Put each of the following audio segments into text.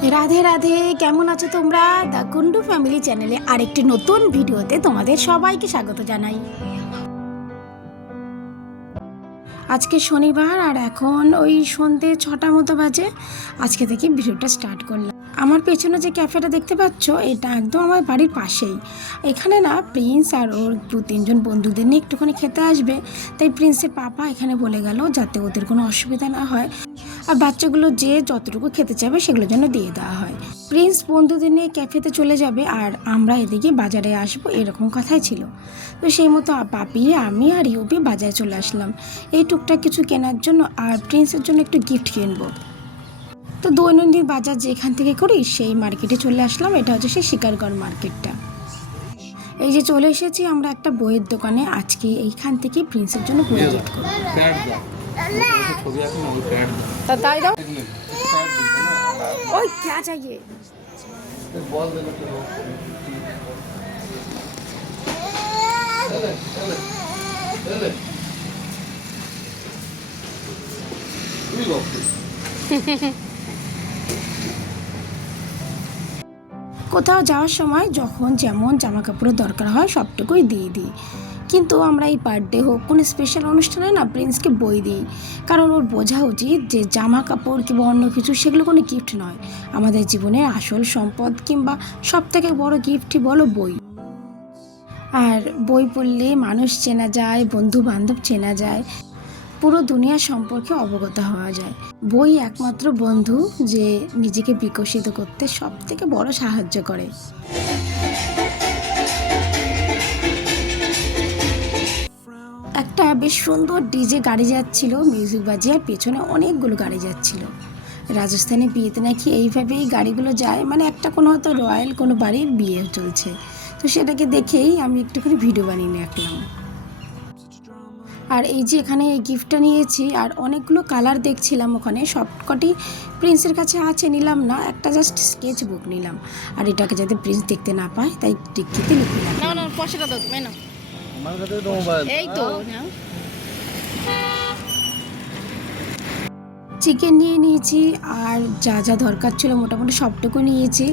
রাধে রাধে, কেমন আছো তোমরা? দ্য কুন্ডু ফ্যামিলি চ্যানেলে আরেকটি নতুন ভিডিওতে তোমাদের সবাইকে স্বাগত জানাই। আজকে শনিবার আর এখন ওই সন্ধ্যে 6টা মতো বাজে। আজকে থেকে ভিডিওটা স্টার্ট করলাম। আমার পেছনে যে ক্যাফেটা দেখতে পাচ্ছ, এটা একদম আমার বাড়ির পাশেই। এখানে না প্রিন্স আর ওর 2-3 জন বন্ধুদের নিয়ে একটুখানি খেতে আসবে। তাই প্রিন্সের পাপা এখানে বলে গেল যাতে ওদের কোনো অসুবিধা না হয়, আর বাচ্চাগুলো যে যতটুকু খেতে চাইবে সেগুলোর জন্য দিয়ে দেওয়া হয়। প্রিন্স বন্ধুদের নিয়ে ক্যাফেতে চলে যাবে আর আমরা এদিকে বাজারে আসবো, এরকম কথাই ছিল। তো সেই মতো পাপি, আমি আর ইউপি বাজারে চলে আসলাম এই টুকটাক কিছু কেনার জন্য, আর প্রিন্সের জন্য একটু গিফট কিনবো। তো দৈনন্দিন বাজার যেখান থেকে করি সেই মার্কেটে চলে আসলাম। এটা হচ্ছে সেই শিকারগড় মার্কেটটা। এই যে চলে এসেছি আমরা একটা বইয়ের দোকানে। আজকে এইখান থেকে প্রিন্সের জন্য বই গিফট করবো। তাই দাও ওই क्या चाहिए? কোথাও যাওয়ার সময় যখন যেমন জামা কাপড়ের দরকার হয় সবটুকুই দিয়ে দিই, কিন্তু আমরা এই বার্থডে হোক কোনো স্পেশাল অনুষ্ঠানে না প্রিন্সকে বই দিই। কারণ ওর বোঝা উচিত যে জামা কাপড় কিংবা অন্য কিছু সেগুলো কোনো গিফট নয়, আমাদের জীবনের আসল সম্পদ কিংবা সবথেকে বড় গিফটই বলো বই। আর বই পড়লে মানুষ চেনা যায়, বন্ধু বান্ধব চেনা যায়, পুরো দুনিয়া সম্পর্কে অবগত হওয়া যায়। বই একমাত্র বন্ধু যে নিজেকে বিকশিত করতে সবথেকে বড় সাহায্য করে। একটা বেশ সুন্দর ডিজে গাড়ি যাচ্ছিল, মিউজিক বাজিয়ে, আর পেছনে অনেকগুলো গাড়ি যাচ্ছিল। রাজস্থানে বিয়েতে নাকি এইভাবেই গাড়িগুলো যায়, মানে একটা কোনো হয়তো রয়্যাল কোনো বাড়ির বিয়ে চলছে। তো সেটাকে দেখেই আমি একটুখানি ভিডিও বানিয়ে রাখলাম। আর এই যে এখানে এই গিফটটা নিয়েছি, আর অনেকগুলো কালার দেখছিলাম ওখানে, সবকটি প্রিন্সের কাছে আছে, নিলাম না, একটা জাস্ট স্কেচ বুক নিলাম। আর এটাকে যাতে প্রিন্স দেখতে না পায় তাই টিকিতে লিখে দিলাম। না না, পয়সাটা দাও তুমি, না আমার কাছে তো মোবাইল এই তো নাও। চিকেন নিয়ে নিয়েছি, আর যা যা দরকার ছিল মোটামুটি সবটুকু নিয়েছি।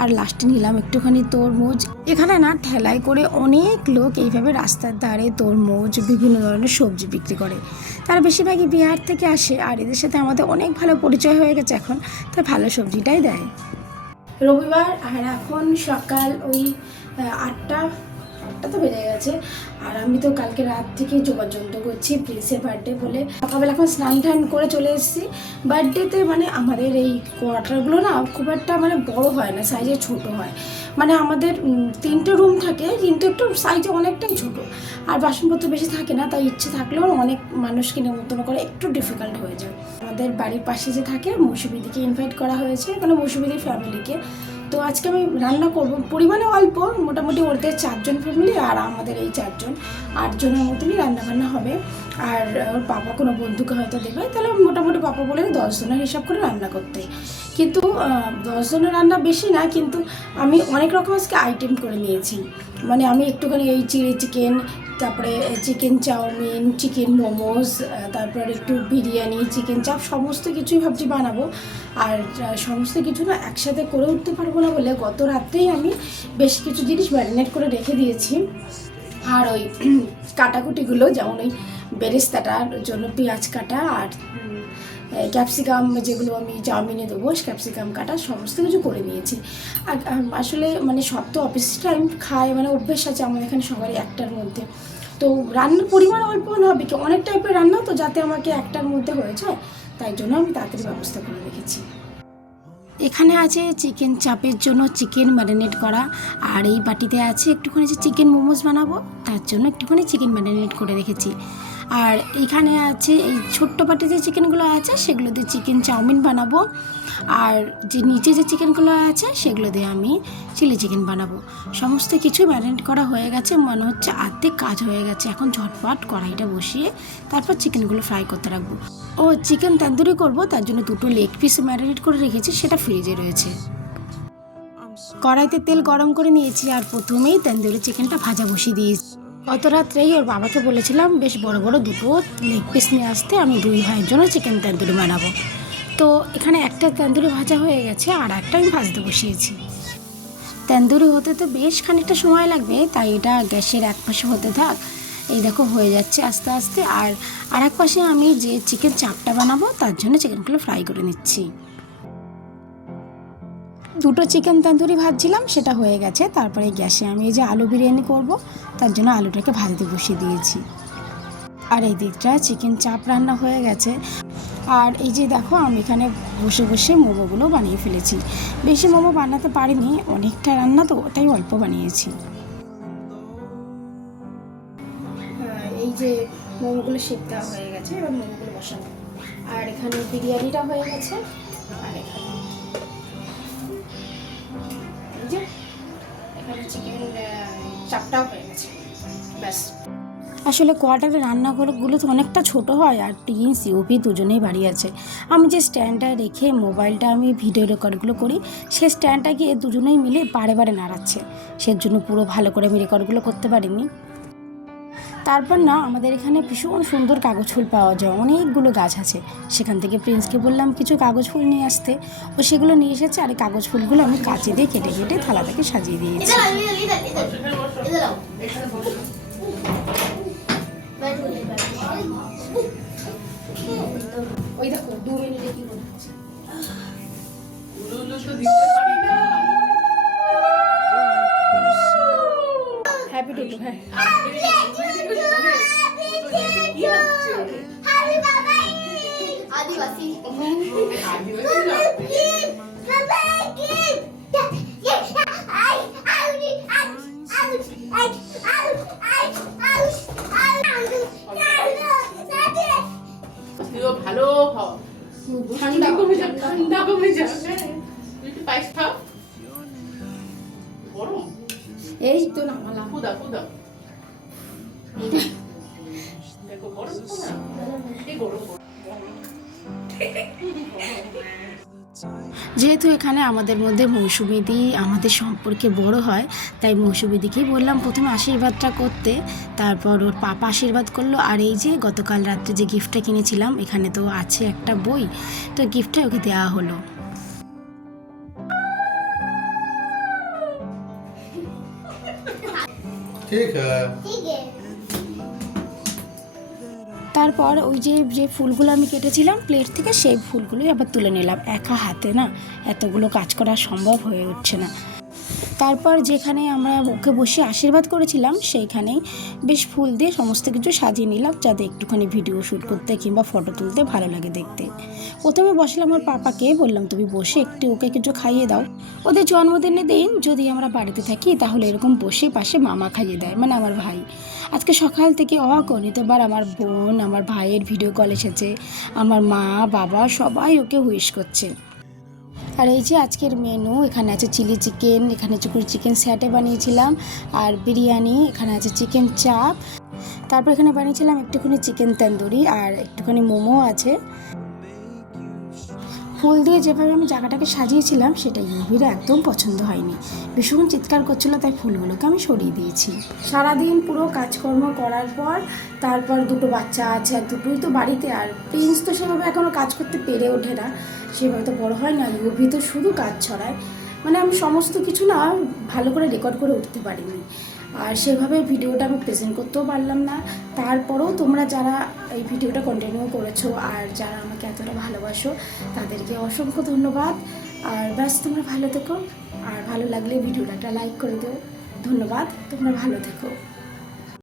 আর লাস্টে নিলাম একটুখানি তরমুজ। এখানে না ঠেলায় করে অনেক লোক এইভাবে রাস্তার ধারে তরমুজ, বিভিন্ন ধরনের সবজি বিক্রি করে। তারা বেশিরভাগই বিহার থেকে আসে, আর এদের সাথে আমাদের অনেক ভালো পরিচয় হয়ে গেছে এখন, তাই ভালো সবজিটাই দেয়। রবিবার, আর এখন সকাল ওই 8টা তো বেজে গেছে। আর আমি তো কালকে রাত থেকে যোগাযোগ করছি প্রিন্সের বার্থডে বলে। সকালবেলা এখন স্নান টান করে চলে এসেছি। বার্থডেতে মানে আমাদের এই কোয়ার্টারগুলো না খুব একটা মানে বড় হয় না, সাইজে ছোট হয়। মানে আমাদের 3টে রুম থাকে, কিন্তু একটু সাইজে অনেকটাই ছোট, আর বাসনপত্র বেশি থাকে না, তাই ইচ্ছে থাকলেও অনেক মানুষকে নেমন্তন্ন করে একটু ডিফিকাল্ট হয়ে যায়। আমাদের বাড়ির পাশে যে থাকে মৌসুমীদিকে ইনভাইট করা হয়েছে, মানে মৌসুমীদির ফ্যামিলিকে। তো আজকে আমি রান্না করব, পরিমাণে অল্প, মোটামুটি ওদের 4জন ফ্যামিলি আর আমাদের এই 4জন, 8জনের মতনই রান্নাবান্না হবে। আর ওর পাপা কোনো বন্ধুকে হয়তো দেবে, তাহলে মোটামুটি পাপা বলে 10জনের হিসাব করে রান্না করতে। কিন্তু 10জনের রান্না বেশি না, কিন্তু আমি অনেক রকম আজকে আইটেম করে নিয়েছি। মানে আমি একটুখানি এই চিলি চিকেন, তারপরে চিকেন চাউমিন, চিকেন মোমোস, তারপর একটু বিরিয়ানি, চিকেন চাপ, সমস্ত কিছুই ভাবছি বানাবো। আর সমস্ত কিছু না একসাথে করে উঠতে পারবো না বলে গত রাত্রেই আমি বেশ কিছু জিনিস ম্যারিনেট করে রেখে দিয়েছি। আর ওই কাটাকুটিগুলো, যেমন ওই বেরেস্তাটার জন্য পেঁয়াজ কাটা, আর ক্যাপসিকাম যেগুলো আমি চাউমিনে দেবো, ক্যাপসিকাম কাটা, সমস্ত কিছু করে নিয়েছি। আর আসলে মানে সব তো অফিস টাইম খায়, মানে অভ্যেস আছে আমাদের এখানে সবারই 1টার মধ্যে। তো রান্নার পরিমাণ অল্প হবে কি, অনেক টাইপের রান্না, তো যাতে আমাকে 1টার মধ্যে হয়ে যায়, তাই জন্য আমি তাড়াতাড়ি ব্যবস্থা করে রেখেছি। এখানে আছে চিকেন চাপের জন্য চিকেন ম্যারিনেট করা, আর এই বাটিতে আছে একটুখানি যে চিকেন মোমোস বানাবো তার জন্য একটুখানি চিকেন ম্যারিনেট করে রেখেছি। আর এখানে আছে এই ছোট্ট বাটি যে চিকেনগুলো আছে সেগুলো দিয়ে চিকেন চাউমিন বানাবো, আর যে নিচে যে চিকেনগুলো আছে সেগুলো দিয়ে আমি চিলি চিকেন বানাবো। সমস্ত কিছু ম্যারিনেট করা হয়ে গেছে, মনে হচ্ছে অর্ধেক কাজ হয়ে গেছে। এখন ঝটপট কড়াইটা বসিয়ে তারপর চিকেনগুলো ফ্রাই করতে রাখবো। ও চিকেন তন্দুরি করব, তার জন্য 2টো লেগ পিস ম্যারিনেট করে রেখেছি, সেটা ফ্রিজে রয়েছে। কড়াইতে তেল গরম করে নিয়েছি, আর প্রথমেই তন্দুরি চিকেনটা ভাজা বসিয়ে দিয়েছি। গত রাত্রেই ওর বাবাকে বলেছিলাম বেশ বড় বড় 2টো লেগ পিস নিয়ে আসতে, আমি 2 ভাইয়ের জন্য চিকেন তন্দুরি বানাবো। তো এখানে একটা তন্দুরি ভাজা হয়ে গেছে, আর একটা আমি ভাজতে বসিয়েছি। তন্দুরি হতে তো বেশ খানিকটা সময় লাগবে, তাই এটা গ্যাসের এক পাশে হতে থাক। এই দেখো হয়ে যাচ্ছে আস্তে আস্তে। আর এক পাশে আমি যে চিকেন চাপটা বানাবো তার জন্য চিকেনগুলো ফ্রাই করে নিচ্ছি। দুটো চিকেন তন্দুরি ভাজছিলাম, সেটা হয়ে গেছে। তারপরে গ্যাসে আমি এই যে আলু বিরিয়ানি করব, তার জন্য আলুটাকে ভাজতে বসিয়ে দিয়েছি। আর এই দিকটা চিকেন চাপ রান্না হয়ে গেছে। আর এই যে দেখো আমি এখানে বসে বসে মোমোগুলো বানিয়ে ফেলেছি। বেশি মোমো বানাতে পারিনি, অনেকটা রান্না তো, তাই অল্প বানিয়েছি। এই যে মোমোগুলো সেদ্ধ হয়ে গেছে, এবার মোমোগুলো বসাবো। আর এখানে বিরিয়ানিটা হয়ে গেছে, আর এখানে এই যে এখানে চিকেন চাপটাও হয়ে গেছে, ব্যাস। আসলে কোয়ার্টারে রান্নাঘরগুলো তো অনেকটা ছোট হয়, আর টিন সিওপি দুজনেই বাড়ি আছে। আমি যে স্ট্যান্ডটা রেখে মোবাইলটা আমি ভিডিও রেকর্ডগুলো করি, সেই স্ট্যান্ডটা গিয়ে দুজনেই মিলে বারে বারে নাড়াচ্ছে, সেজন্য পুরো ভালো করে আমি রেকর্ডগুলো করতে পারিনি। তারপর না আমাদের এখানে ভীষণ সুন্দর কাগজ ফুল পাওয়া যায়, অনেকগুলো গাছ আছে। সেখান থেকে প্রিন্সকে বললাম কিছু কাগজ ফুল নিয়ে আসতে, ও সেগুলো নিয়ে এসেছে। আর এই কাগজ ফুলগুলো আমি কাঁচি দিয়ে কেটে কেটে থালাটাকে সাজিয়ে দিয়েছি। ওই দেখো 2 মিনিটে কি বলছে। হ্যাপি টু হ্যাঁ আদিবাসী ভালো ঠান্ডা কমে যাক, ঠান্ডা কমে যাক। পাইস খাও গরম, এই তো নামালাম। খুদা খুদা দেখো গরম এই গরম। যেহেতু এখানে আমাদের মধ্যে মৌসুমীদি আমাদের সম্পর্কে বড় হয়, তাই মৌসুমীদিকেই বললাম প্রথমে আশীর্বাদটা করতে। তারপর ওর পাপা আশীর্বাদ করলো। আর এই যে গতকাল রাত্রে যে গিফটটা কিনেছিলাম, এখানে তো আছে একটা বই, তো গিফটটা ওকে দেওয়া হলো। ঠিক আছে। তারপর ওই যে ফুলগুলো আমি কেটেছিলাম প্লেট থেকে, সেই ফুলগুলোই আবার তুলে নিলাম। একা হাতে না এতগুলো কাজ করা সম্ভব হয়ে উঠছে না। তারপর যেখানে আমরা ওকে বসে আশীর্বাদ করেছিলাম, সেইখানেই বেশ ফুল দিয়ে সমস্ত কিছু সাজিয়ে নিলাম, যাতে একটুখানি ভিডিও শ্যুট করতে কিংবা ফটো তুলতে ভালো লাগে দেখতে। প্রথমে বসলাম ওর পাপাকে, বললাম তুমি বসে একটু ওকে কিছু খাইয়ে দাও। ওদের জন্মদিনের দিন যদি আমরা বাড়িতে থাকি তাহলে এরকম বসে পাশে মামা খাইয়ে দেয়, মানে আমার ভাই। আজকে সকাল থেকে অগণিতবার আমার বোন, আমার ভাইয়ের ভিডিও কল এসেছে, আমার মা বাবা সবাই ওকে উইশ করছে। আর এই যে আজকের মেনু, এখানে আছে চিলি চিকেন, এখানে চিকেন স্যাটে বানিয়েছিলাম, আর বিরিয়ানি, এখানে আছে চিকেন চাপ, তারপর এখানে বানিয়েছিলাম একটুখানি চিকেন তন্দুরি, আর একটুখানি মোমো আছে। ফুল দিয়ে যেভাবে আমি জায়গাটাকে সাজিয়েছিলাম সেটা ইউভির একদম পছন্দ হয়নি, ভীষণ চিৎকার করছিল, তাই ফুলগুলোকে আমি সরিয়ে দিয়েছি। সারাদিন পুরো কাজকর্ম করার পর তারপর দুটো বাচ্চা আছে, আর দুটোই তো বাড়িতে, আর প্রিন্স তো সেভাবে এখনও কাজ করতে পেরে ওঠে না, সেভাবে তো বড় হয় না। ইউভি তো শুধু কাজ ছড়ায়, মানে আমি সমস্ত কিছু না ভালো করে রেকর্ড করে উঠতে পারিনি, আর সেভাবে ভিডিওটা আমি প্রেজেন্ট করতেও পারলাম না। তারপরেও তোমরা যারা এই ভিডিওটা কন্টিনিউ করেছো আর যারা আমাকে এতটা ভালোবাসো, তাদেরকে অসংখ্য ধন্যবাদ। আর ব্যাস তোমরা ভালো থেকো, আর ভালো লাগলে ভিডিওটা একটা লাইক করে দিও। ধন্যবাদ, তোমরা ভালো থেকো।